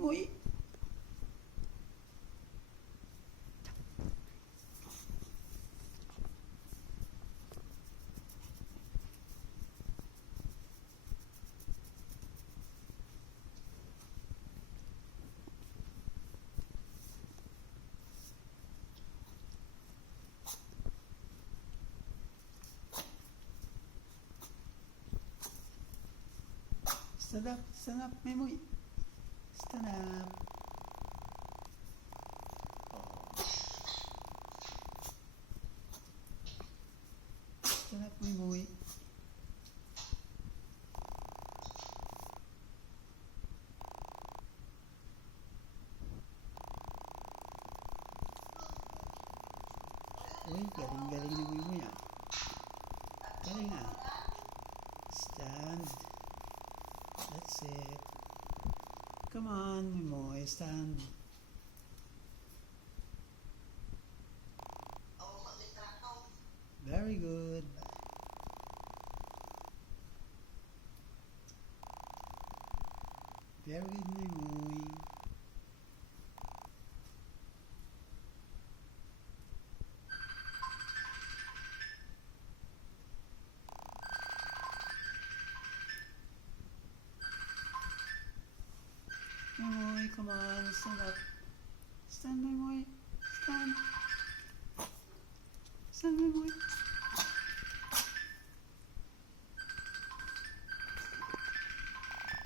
Mimoy. Stand up, Mimoy. Stand up. Stand up, Mimoy. Uy, galing-galing ni Mimoy ah. Galing ah. Stand. That's it. Come on, Mimoy, stand. Very good. Very good, Mimoy. Mimoy, come on, stand up. Stand, Mimoy.